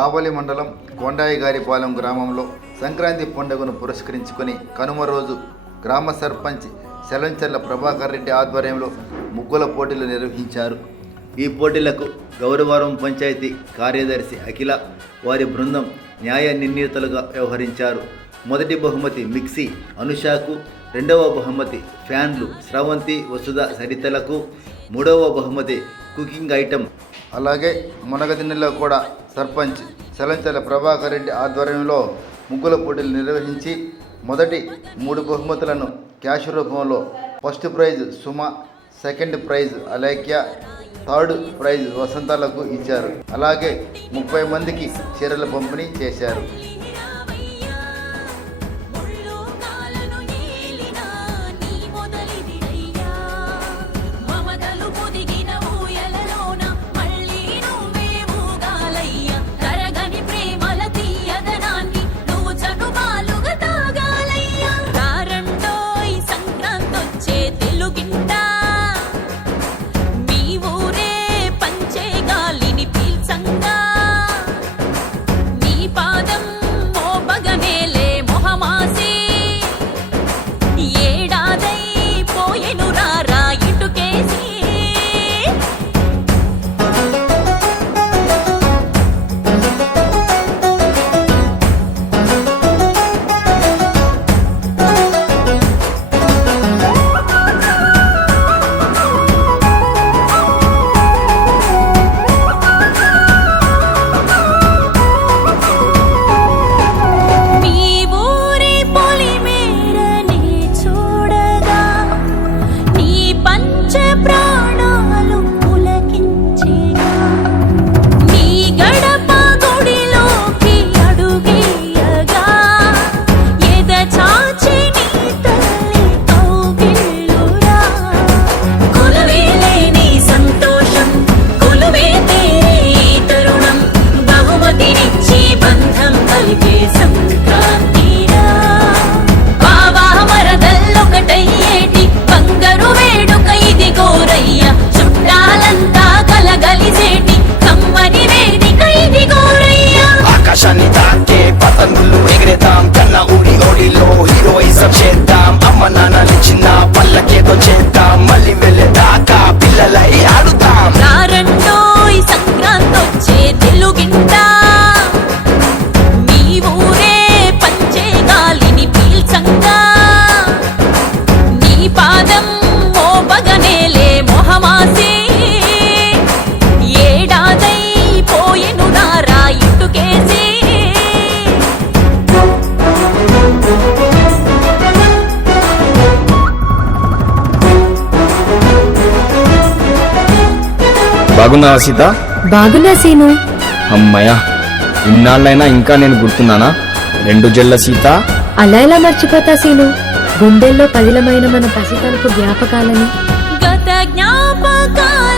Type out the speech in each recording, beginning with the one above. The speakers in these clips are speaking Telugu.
కావలి మండలం కొండాయిగారిపాలెం గ్రామంలో సంక్రాంతి పండుగను పురస్కరించుకొని కనుమ రోజు గ్రామ సర్పంచ్ సెలంచర్ల ప్రభాకర్ రెడ్డి ఆధ్వర్యంలో ముగ్గుల పోటీలు నిర్వహించారు. ఈ పోటీలకు గౌరవరం పంచాయతీ కార్యదర్శి అఖిల వారి బృందం న్యాయ నిర్ణీతలుగా వ్యవహరించారు. మొదటి బహుమతి మిక్సీ అనుషాకు రెండవ బహుమతి ఫ్యాన్లు స్రవంతి వసుధ సరితలకు మూడవ బహుమతి కుకింగ్ ఐటెం అలాగే మునగదిన్నెలో కూడా సర్పంచ్ సెలంచల ప్రభాకర్ రెడ్డి ఆధ్వర్యంలో ముగ్గుల పోటీలు నిర్వహించి మొదటి మూడు బహుమతులను క్యాష్ రూపంలో first prize Suma second prize Alekhya third prize వసంతాలకు ఇచ్చారు. అలాగే ముప్పై మందికి చీరల పంపిణీ చేశారు. బాగున్నావా సీత? బాగున్నా సీను. అమ్మయ్య ఇన్నాళ్ళైనా ఇంకా నేను గుర్తున్నానా? రెండు జల్ల సీత? అలా ఎలా మర్చిపోతా సీను? గుండెల్లో పదిలమైన మన పసితనపు జ్ఞాపకాలని. గత జ్ఞాపకాలన్నీ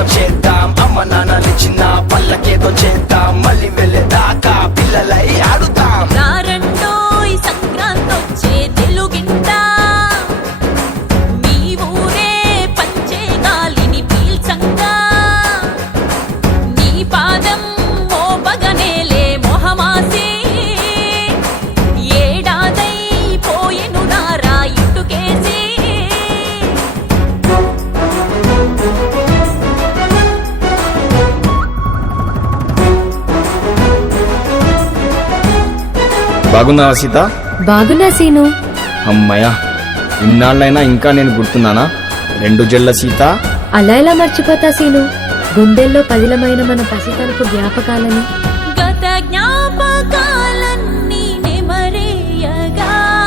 కోసం చేద్దాం. అమ్మ నాన్న నిచ్చిన పల్లకేదో చేద్దాం. మళ్ళీ వెళ్ళేదాకా పిల్లలై బాగున్నావా సీత? బాగున్నా సీను. అమ్మయ్యా ఇన్నాళ్ళైనా ఇంకా నేను గుర్తున్నానా? రెండు జల్ల సీత? అలా ఎలా మర్చిపోతా సీను? గుండెల్లో పదిలమైన మన పసితనపు జ్ఞాపకాలని. గత జ్ఞాపకాలన్నీ నెమరేయగా.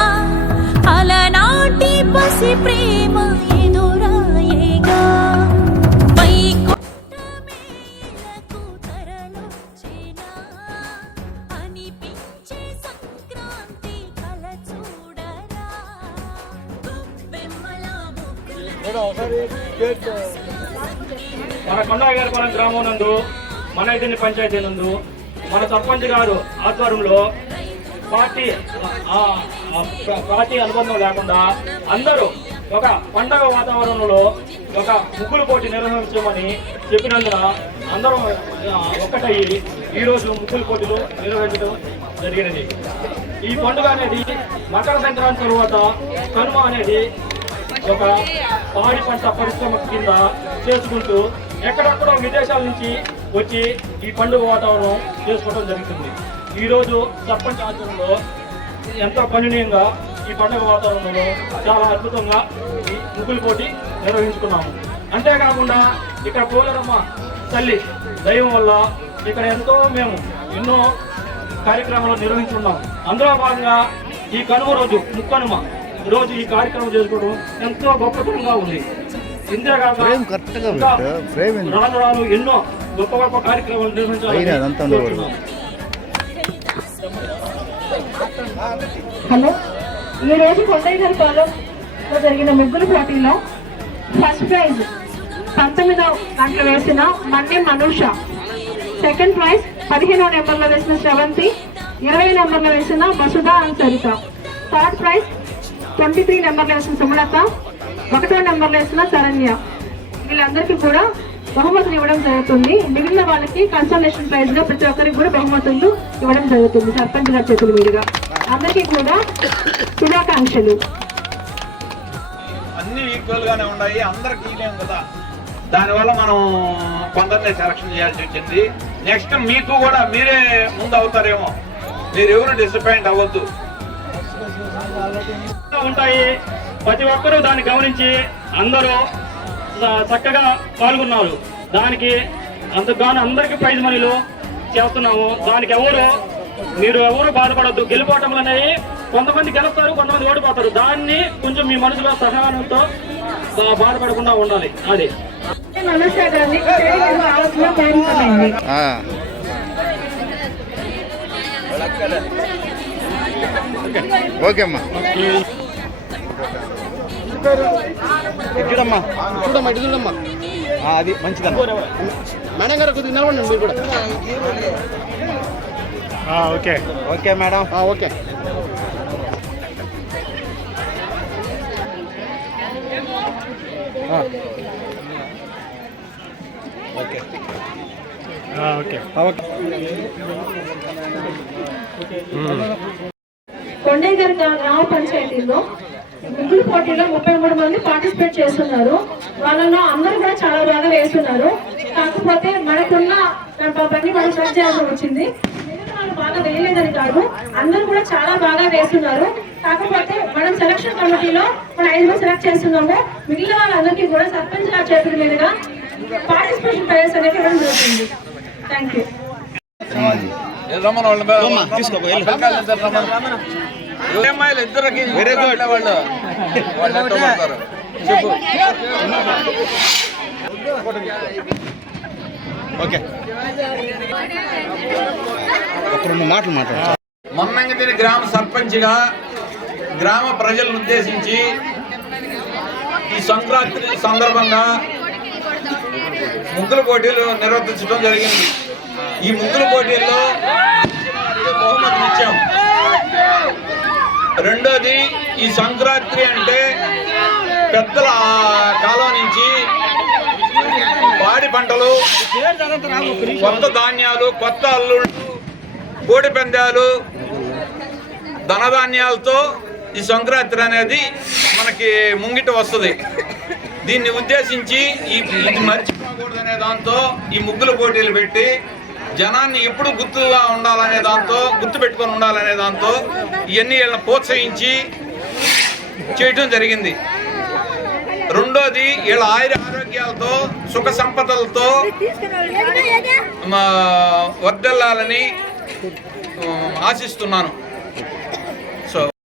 అలనాటి పసి గ్రామం నందు మన ఇతని పంచాయతీ నందు మన సర్పంచ్ గారు ఆధ్వర్యంలో పార్టీ పార్టీ అనుబంధం లేకుండా అందరూ ఒక పండగ వాతావరణంలో ఒక ముగ్గులు పోటీ నిర్వహించమని చెప్పినందున అందరం ఒక్కటయ్యి ఈరోజు ముగ్గులు పోటీలు నిర్వహించడం జరిగినది. ఈ పండుగ అనేది మకర సంక్రాంతి తరువాత కనుమ అనేది ఒక పాడి పంట పరిశ్రమ కింద చేసుకుంటూ ఎక్కడెక్కడో విదేశాల నుంచి వచ్చి ఈ పండుగ వాతావరణం చేసుకోవడం జరుగుతుంది. ఈరోజు సర్పంచ్ ఆచరణలో ఎంతో కన్వీనియంగా ఈ పండుగ వాతావరణంలో చాలా అద్భుతంగా ఈ ముగ్గులు పోటీ నిర్వహించుకున్నాము. అంతేకాకుండా ఇక్కడ పోలరమ్మ తల్లి దైవం వల్ల ఇక్కడ ఎంతో మేము ఎన్నో కార్యక్రమాలు నిర్వహించుకున్నాం. అందులో భాగంగా ఈ కనుమ రోజు ముక్కనుమ రోజు ఈ కార్యక్రమం చేసుకోవడం ఎంతో గొప్పతనంగా ఉంది. ఇంతేకాక ఇంకా రాను రాను ఎన్నో గొప్ప గొప్ప కార్యక్రమాలు. హలో ఈ రోజు కొండయ్య పాలెంలో జరిగిన ముగ్గులు పోటీలో ఫస్ట్ ప్రైజ్ పంతొమ్మిదవ దాంట్లో వేసిన మన్నే మనూష. సెకండ్ ప్రైజ్ పదిహేనవ నెంబర్లో వేసిన శ్రవంతి. ఇరవై నెంబర్లో వేసిన Vasudha and Saritha. Third prize twenty three నెంబర్లో వేసిన సుమలత. ఒకటో నెంబర్లో వేసిన శరణ్య. వీళ్ళందరికీ కూడా బహుమతులు ఇవ్వడం జరుగుతుంది. మిగిలిన వాళ్ళకి కన్సల్టేషన్ ప్రైజ్గా ప్రతి ఒక్కరికి కూడా బహుమతులు ఇవ్వడం జరుగుతుంది. సర్పంచ్ గారి చేతుల మీదుగా. అందరికీ కూడా శుభాకాంక్షలు. అన్ని ఈక్వల్ గానే ఉన్నాయి. అందరికి ఈలేం కదా. దానివల్ల మనం కొందరిని సెలక్షన్ చేయాల్సి వచ్చింది. నెక్స్ట్ మీకు కూడా మీరే ముందు అవుతారేమో. మీరు ఎవరు డిసప్పాయింట్ అవ్వద్దు ఉంటాయి. ప్రతి ఒక్కరూ దాన్ని గమనించి అందరూ చక్కగా పాల్గొన్నారు. దానికి అంతగాను అందరికీ ప్రైజ్ మనీలు చేస్తున్నాము. దానికి ఎవరు మీరు ఎవరు బాధపడద్దు. గెలుపోవటం అనేవి కొంతమంది గెలుస్తారు కొంతమంది ఓడిపోతారు. దాన్ని కొంచెం మీ మనసులో సహనంతో బాధపడకుండా ఉండాలి. అది. ఓకే అమ్మా. చూడమ్మా చూడమ్మా ఇటు చూడమ్మా. అది మంచిదమ్మా. మేడం గారు కొద్దిగా నిలవండి మీరు కూడా. Okay. Okay madam. Okay. Okay. Okay. Kondaiah గ్రా- గ్రామ పంచాయతీలో ముగ్గురు పోటీలో ముప్పై మూడు మంది పార్టిసిపేట్ చేస్తున్నారు వాళ్ళలో అందరూ కూడా చాలా బాగా వేస్తున్నారు కాకపోతే మనకున్న పని మనం సెలెక్ట్ చేయాల్సి వచ్చింది వాళ్ళు బాగా వేయలేదని కాదు అందరూ కూడా చాలా బాగా వేస్తున్నారు కాకపోతే మనం సెలక్షన్ కమిటీలో మన ఐదు మంది సెలెక్ట్ చేస్తున్నాము మిగిలిన వాళ్ళందరికీ కూడా సర్పంచ్ గారి చేతుల మీదుగా పార్టిసిపేషన్ ప్రైజెస్ అనేది ఇవ్వడం జరుగుతుంది థ్యాంక్ యూ అమ్మాయిలు ఇద్దరికి వెరీ గుడ్. వాళ్ళు చెప్పు. ఓకే. ఒక రెండు మాటలు మాట్లాడు. గ్రామ సర్పంచ్గా గ్రామ ప్రజలను ఉద్దేశించి ఈ సంక్రాంతి సందర్భంగా ముగ్గుల పోటీలు నిర్వర్తించడం జరిగింది. ఈ ముగ్గుల పోటీల్లో బహుమతి ఇచ్చాం రెండోది ఈ సంక్రాంతి అంటే పెద్దల కాలం నుంచి పాడి పంటలు కొత్త ధాన్యాలు కొత్త అల్లుళ్ళు కోడి పందాలు ధనధాన్యాలతో ఈ సంక్రాంతి అనేది మనకి ముంగిట వస్తుంది. దీన్ని ఉద్దేశించి ఈ ఇది మర్చిపోకూడదనే దాంతో ఈ ముగ్గుల పోటీలు పెట్టి జనాన్ని ఎప్పుడు గుర్తుగా ఉండాలనే దాంతో గుర్తు పెట్టుకొని ఉండాలనే దాంతో ఇవన్నీ వీళ్ళని ప్రోత్సహించి చేయటం జరిగింది. రెండోది వీళ్ళ ఆయుర ఆరోగ్యాలతో సుఖ సంపదలతో వర్దెల్లాలని ఆశిస్తున్నాను.